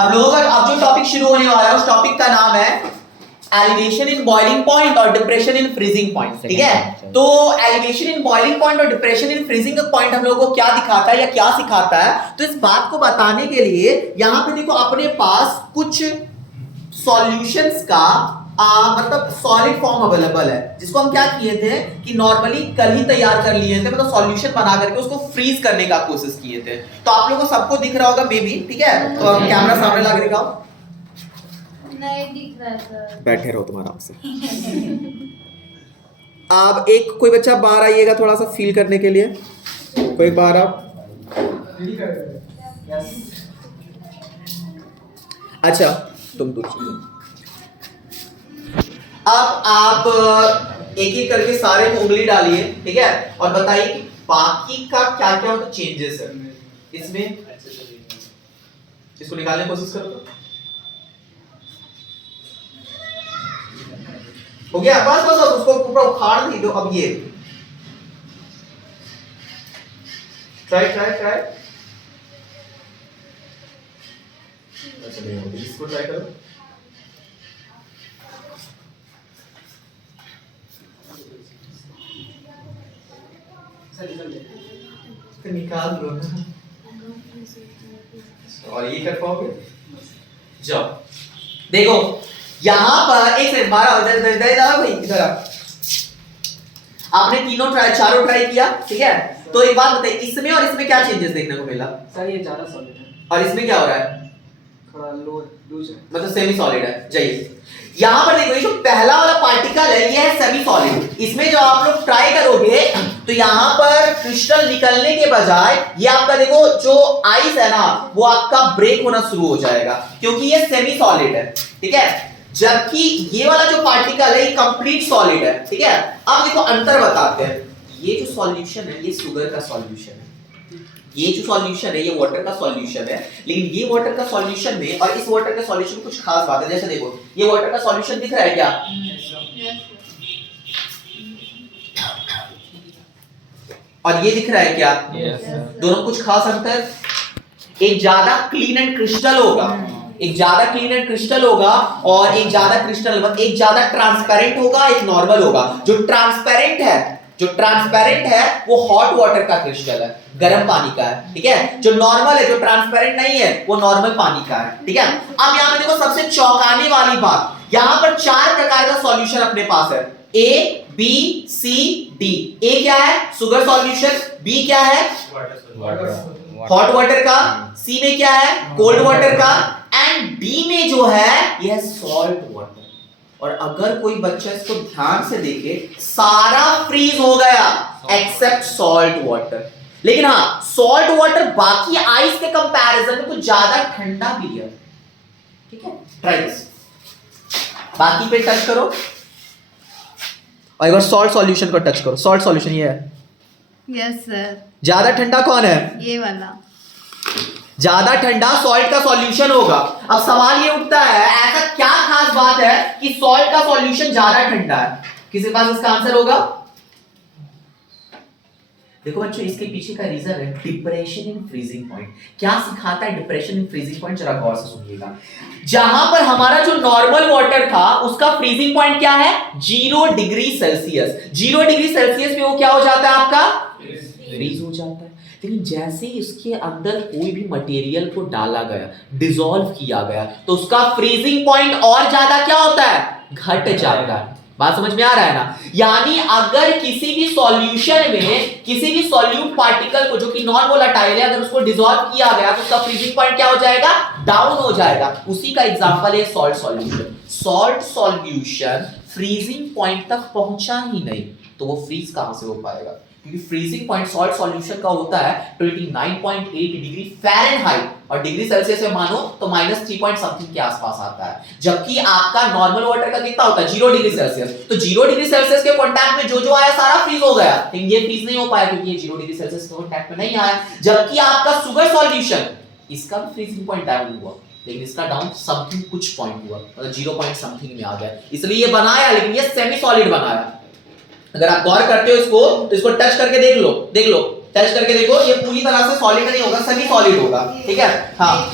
हम लोगों का अब जो टॉपिक शुरू होने वाला है उस टॉपिक का नाम है एलिवेशन इन बॉइलिंग पॉइंट और डिप्रेशन इन फ्रीजिंग पॉइंट। ठीक है, तो एलिवेशन इन बॉइलिंग पॉइंट और डिप्रेशन इन फ्रीजिंग पॉइंट हम लोगों को क्या दिखाता है या क्या सिखाता है, तो इस बात को बताने के लिए यहां पे देखो अपने पास कुछ सॉल्यूशंस का मतलब सॉलिड फॉर्म अवेलेबल है, जिसको हम क्या किए थे कि नॉर्मली कल ही तैयार कर लिए थे, मतलब सॉल्यूशन बना करके उसको फ्रीज करने का कोशिश किए थे। तो आप लोगों को सबको दिख रहा होगा मे बी, ठीक है, तो कैमरा सामने ला के दिखाओ। नहीं दिख रहा सर। बैठे रहो तुम आराम से। अब एक कोई बच्चा बाहर आइएगा थोड़ा सा फील करने के लिए, कोई बाहर आओ। अच्छा तुम दूर चलो। अब आप एक एक करके सारे में उंगली डालिए, ठीक है, और बताइए कि बाकी का क्या क्या मतलब चेंजेस है इसमें। इसको निकालने की कोशिश करो तो। हो गया, बस बस बस उसको पूरा उखाड़ नहीं दो। अब ये ट्राई ट्राई ट्राई, अच्छा नहीं होगी, इसको ट्राई करो। तो निकाल लो ना, और ये कर पाओगे। जाओ देखो यहां पर एक सेकंड बारह भाई इधर आपने तीनों ट्राई चारों ट्राई किया, ठीक है, तो एक बात बताइए इसमें और इसमें क्या चेंजेस देखने को मिला। सर ये ज्यादा सॉलिड है और इसमें क्या हो रहा है, थोड़ा लूज है, मतलब सेमी सॉलिड है। जाइए यहां पर देखो, ये जो पहला वाला पार्टिकल है ये है सेमी सॉलिड। इसमें जो आप लोग ट्राई करोगे तो यहां पर क्रिस्टल निकलने के बजाय ये आपका देखो जो आइस है ना वो आपका ब्रेक होना शुरू हो जाएगा, क्योंकि ये सेमी सॉलिड है, ठीक है, जबकि ये वाला जो पार्टिकल है ये कंप्लीट सॉलिड है। ठीक है, अब देखो अंतर बताते हैं। ये जो सॉल्यूशन है ये शुगर का सॉल्यूशन है, ये जो सॉल्यूशन है ये वाटर का सॉल्यूशन है, लेकिन ये वाटर का सॉल्यूशन में और इस वाटर के सॉल्यूशन में कुछ खास बात है। जैसे देखो ये वाटर का सॉल्यूशन दिख रहा है क्या, और ये दिख रहा है क्या, दोनों कुछ खास अंतर। एक ज्यादा क्लीन एंड क्रिस्टल होगा, एक ज्यादा क्लीन एंड क्रिस्टल होगा, और एक ज्यादा क्रिस्टल मतलब एक ज्यादा ट्रांसपेरेंट होगा, एक नॉर्मल होगा। जो ट्रांसपेरेंट है वो हॉट वाटर का क्रिस्टल है, गर्म पानी का है, ठीक है। जो नॉर्मल है, जो ट्रांसपेरेंट नहीं है, वो नॉर्मल पानी का है, ठीक है। अब यहां पे देखो सबसे चौंकाने वाली बात, यहां पर 4 प्रकार का सॉल्यूशन अपने पास है, ए बी सी डी। ए क्या है, शुगर सॉल्यूशन, बी क्या है, हॉट वाटर का, सी में क्या है, कोल्ड वाटर का, एंड डी में जो है यह सॉल्ट वाटर। और अगर कोई बच्चा इसको ध्यान से देखे, सारा फ्रीज हो गया एक्सेप्ट सॉल्ट वाटर। लेकिन हाँ, सॉल्ट वाटर बाकी आइस के कंपैरिजन में कुछ ज्यादा ठंडा भी है, ठीक है। ट्राई दिस, बाकी पे टच करो और एक बार सॉल्ट सॉल्यूशन को टच करो। सॉल्ट सॉल्यूशन ये है, यस सर। ज्यादा ठंडा कौन है, ये वाला ज्यादा ठंडा सॉल्ट का सॉल्यूशन होगा। अब सवाल ये उठता है ऐसा क्या खास बात है कि सॉल्ट का सॉल्यूशन ज्यादा ठंडा है, किसी के पास इसका आंसर होगा। देखो बच्चों इसके पीछे का रीजन है डिप्रेशन इन फ्रीजिंग पॉइंट। क्या सिखाता है डिप्रेशन इन फ्रीजिंग पॉइंट, जरा गौर से सुनिएगा। जहां पर हमारा जो नॉर्मल वाटर था उसका फ्रीजिंग पॉइंट क्या है, 0 डिग्री सेल्सियस। 0 डिग्री सेल्सियस पे वो क्या हो जाता है आपका, फ्रीज हो जाता है। लेकिन जैसे ही इसके अंदर कोई भी मटेरियल को डाला गया, डिसॉल्व किया गया, तो उसका फ्रीजिंग पॉइंट और ज्यादा क्या होता है, घट जाता है। बात समझ में आ रहा है ना। यानी अगर किसी भी सॉल्यूशन में किसी भी सॉल्यूट पार्टिकल को जो कि नॉन वोलेटाइल है, अगर उसको डिसॉल्व किया गया तो उसका फ्रीजिंग पॉइंट क्या हो जाएगा, डाउन हो जाएगा। उसी का एग्जांपल है salt solution. Salt solution freezing point तक पहुंचा ही नहीं तो वो फ्रीज कहां से हो पाएगा, क्योंकि फ्रीजिंग पॉइंट सॉल्ट सॉल्यूशन का होता है 29.8 डिग्री फ़ारेनहाइट, और डिग्री सेल्सियस में मानो तो -3 समथिंग के आसपास आता है। जबकि आपका नॉर्मल वाटर का कितना होता है, 0 डिग्री सेल्सियस। तो 0 डिग्री सेल्सियस के कांटेक्ट में जो जो आया सारा फ्रीज हो गया, लेकिन ये फ्रीज नहीं हो पाया क्योंकि ये 0 डिग्री सेल्सियस के कांटेक्ट में नहीं आया। जबकि आपका शुगर सॉल्यूशन, इसका भी फ्रीजिंग पॉइंट डाउन हुआ, लेकिन इसका डाउन समथिंग कुछ पॉइंट हुआ, मतलब 0 पॉइंट समथिंग में आ गया। इसलिए ये बनाया, लेकिन ये सेमी सॉलिड बनाया। अगर आप गौर करते हो इसको तो इसको टच करके देख लो, टच करके देखो, ये पूरी तरह से सॉलिड नहीं होगा, सेमी सॉलिड होगा, ठीक है। हाँ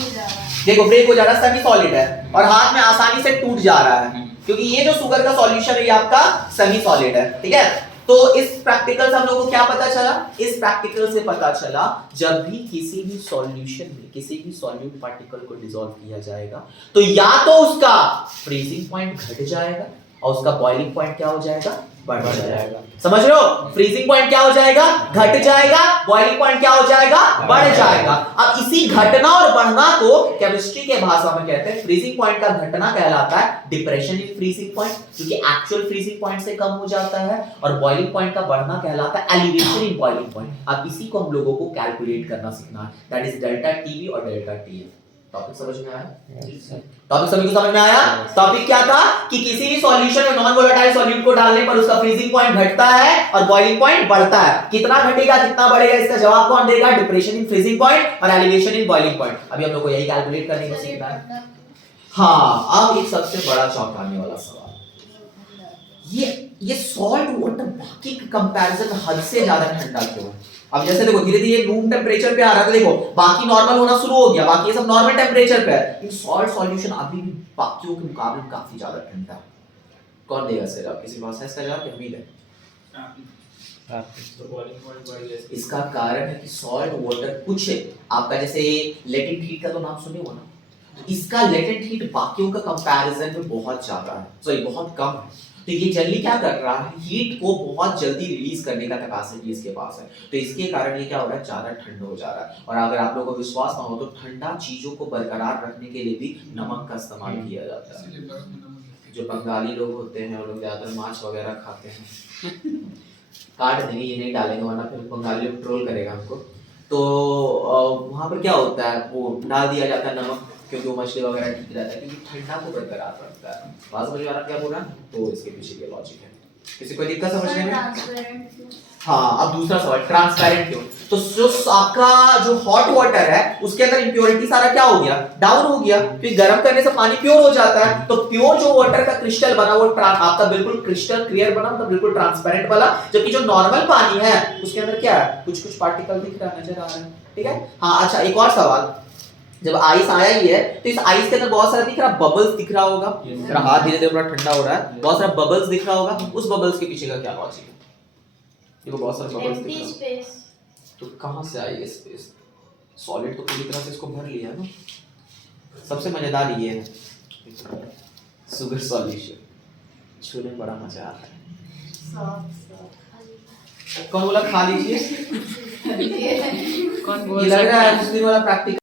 देखो ब्रेक हो जा रहा है, सेमी सॉलिड है और हाथ में आसानी से टूट जा रहा है क्योंकि ये जो शुगर का सॉल्यूशन है ये आपका सेमी सॉलिड है, ठीक है। तो इस प्रैक्टिकल से हम लोगों को क्या पता चला? इस प्रैक्टिकल से पता चला जब भी किसी भी सॉल्यूशन में किसी भी सॉल्यूट पार्टिकल को डिसॉल्व किया जाएगा तो या तो उसका फ्रीजिंग पॉइंट घट जाएगा और उसका बॉइलिंग पॉइंट क्या हो जाएगा? बढ़ जाएगा। समझ रहे हो? फ्रीजिंग पॉइंट क्या हो जाएगा? घट जाएगा, बॉइलिंग पॉइंट क्या हो जाएगा? बढ़ जाएगा। अब इसी घटना और बढ़ना को केमिस्ट्री के भाषा में कहते हैं, फ्रीजिंग पॉइंट का घटना कहलाता है डिप्रेशन इन फ्रीजिंग पॉइंट, क्योंकि एक्चुअल फ्रीजिंग पॉइंट से कम हो जाता है, और बॉइलिंग पॉइंट का बढ़ना कहलाता है एलिवेशन इन बॉइलिंग पॉइंट। अब इसी को हम लोगों को कैलकुलेट करना सीखना है, दैट इज डेल्टा टीवी और डेल्टा टीएफ। टॉपिक समझ में आया? टॉपिक सभी को समझ में आया? टॉपिक क्या था कि किसी भी सॉल्यूशन में नॉन वोलेटाइल सॉल्यूट को डालने पर उसका फ्रीजिंग पॉइंट घटता है और बॉइलिंग पॉइंट बढ़ता है। कितना घटेगा, कितना बढ़ेगा, इसका जवाब कौन देगा? डिप्रेशन इन फ्रीजिंग पॉइंट और एलिवेशन इन बॉइलिंग पॉइंट। अभी हम लोग को यही कैलकुलेट करने को सीखना है। हाँ, अब एक सबसे बड़ा चौंकाने वाला सवाल, ये सॉल्ट वाटर बाकी के कंपैरिजन में हद से ज्यादा ठंडा क्यों है? अब जैसे देखो धीरे धीरे रूम टेम्परेचर पे आ रहा है, तो देखो बाकी नॉर्मल होना शुरू हो गया, बाकी ये सब नॉर्मल टेम्परेचर पे है, लेकिन सॉल्ट सॉल्यूशन अभी भी बाकियों के मुकाबले में काफी ज्यादा ठंडा है। कौन देगा इसका जवाब? किसी पास है इसका जवाब? उम्मीद है इसका कारण है कि सॉल्ट वाटर कुछ आपका जैसे लेटेंट हीट का तो नाम सुने हो ना, तो इसका लेटेंट हीट बाकियों का कंपैरिजन में बहुत ज्यादा है, सॉरी बहुत कम है। तो ये जल्दी क्या कर रहा है, हीट को बहुत जल्दी रिलीज करने का कैपेसिटी इसके पास है, तो इसके कारण ये क्या हो रहा है, ज्यादा ठंडा हो जा रहा है। और अगर आप लोगों को विश्वास ना हो तो ठंडा चीजों को बरकरार रखने के लिए भी नमक का इस्तेमाल किया जाता है। जो बंगाली लोग होते हैं वो लोग ज्यादातर माछ वगैरह खाते हैं काट देंगे, ये नहीं डालेंगे वरना फिर बंगाली लोग ट्रोल करेगा हमको। तो वहाँ पर क्या होता है, वो डाल दिया जाता है नमक, क्योंकि वो मछली वगैरह ठीक रहता है, क्योंकि ठंडा को बरकरार रखता है। बात समझ में आ रहा है क्या बोल रहा है? तो इसके पीछे ये लॉजिक है। किसी कोई दिक्कत समझने में? हाँ, अब दूसरा सवाल, ट्रांसपेरेंट क्यों? तो जो आपका जो हॉट वाटर है उसके अंदर इंप्योरिटी सारा क्या हो गया, डाउन हो गया, क्योंकि गर्म करने से पानी प्योर हो जाता है। तो प्योर जो वाटर का क्रिस्टल बना वो आपका बिल्कुल क्रिस्टल क्लियर बना, मतलब बिल्कुल ट्रांसपेरेंट वाला, जबकि जो नॉर्मल पानी है उसके अंदर क्या है, कुछ कुछ पार्टिकल दिख रहा नजर आ रहा है, ठीक है। हाँ अच्छा, एक और सवाल, जब आइस आया ही है तो इस आइस के अंदर बहुत सारा दिख रहा बबल्स दिख रहा होगा, मेरा हाथ धीरे धीरे थोड़ा ठंडा हो रहा है, बहुत सारा बबल्स दिख रहा होगा, उस बबल्स के पीछे का क्या लॉजिक है? देखो बहुत सारे बबल्स दिख रहे हैं, तो कहां से आई ये स्पेस? सॉलिड तो पूरी तरह से इसको भर लिया ना। सबसे मजेदार ये है शुगर सॉल्यूशन, छूने में बड़ा मजा आता है। कौन बोला खा लीजिए? कौन बोल? लग रहा है उस दिन वाला प्रैक्टिकल